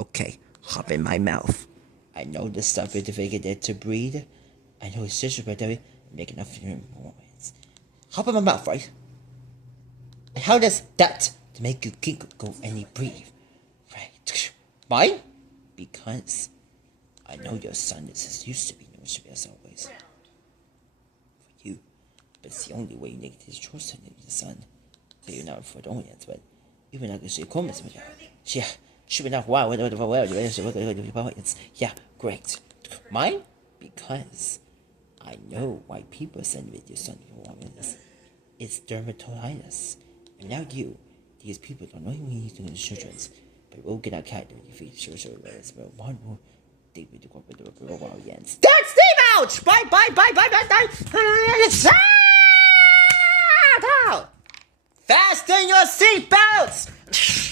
Okay, hop in my mouth. I know the stuff is difficult to breathe. I know it's just about to make enough noise. Hop in my mouth, right? And how does that to make you go and breathe? Right. Why? Because I know your son is used to be nursery as always. For you. But it's the only way you make his choice to name your son. So you're not for the audience, but even like she comments with you. She went out wow, yeah, great. Mine? Because I know why people send with your son for this. It's dermatitis. And now these people don't know when he's doing children's. But we'll get our cat to your feet, sure, but one more thing we do with the real wild ends. That's Steve out! Bye! Out! Fasten your seatbelts!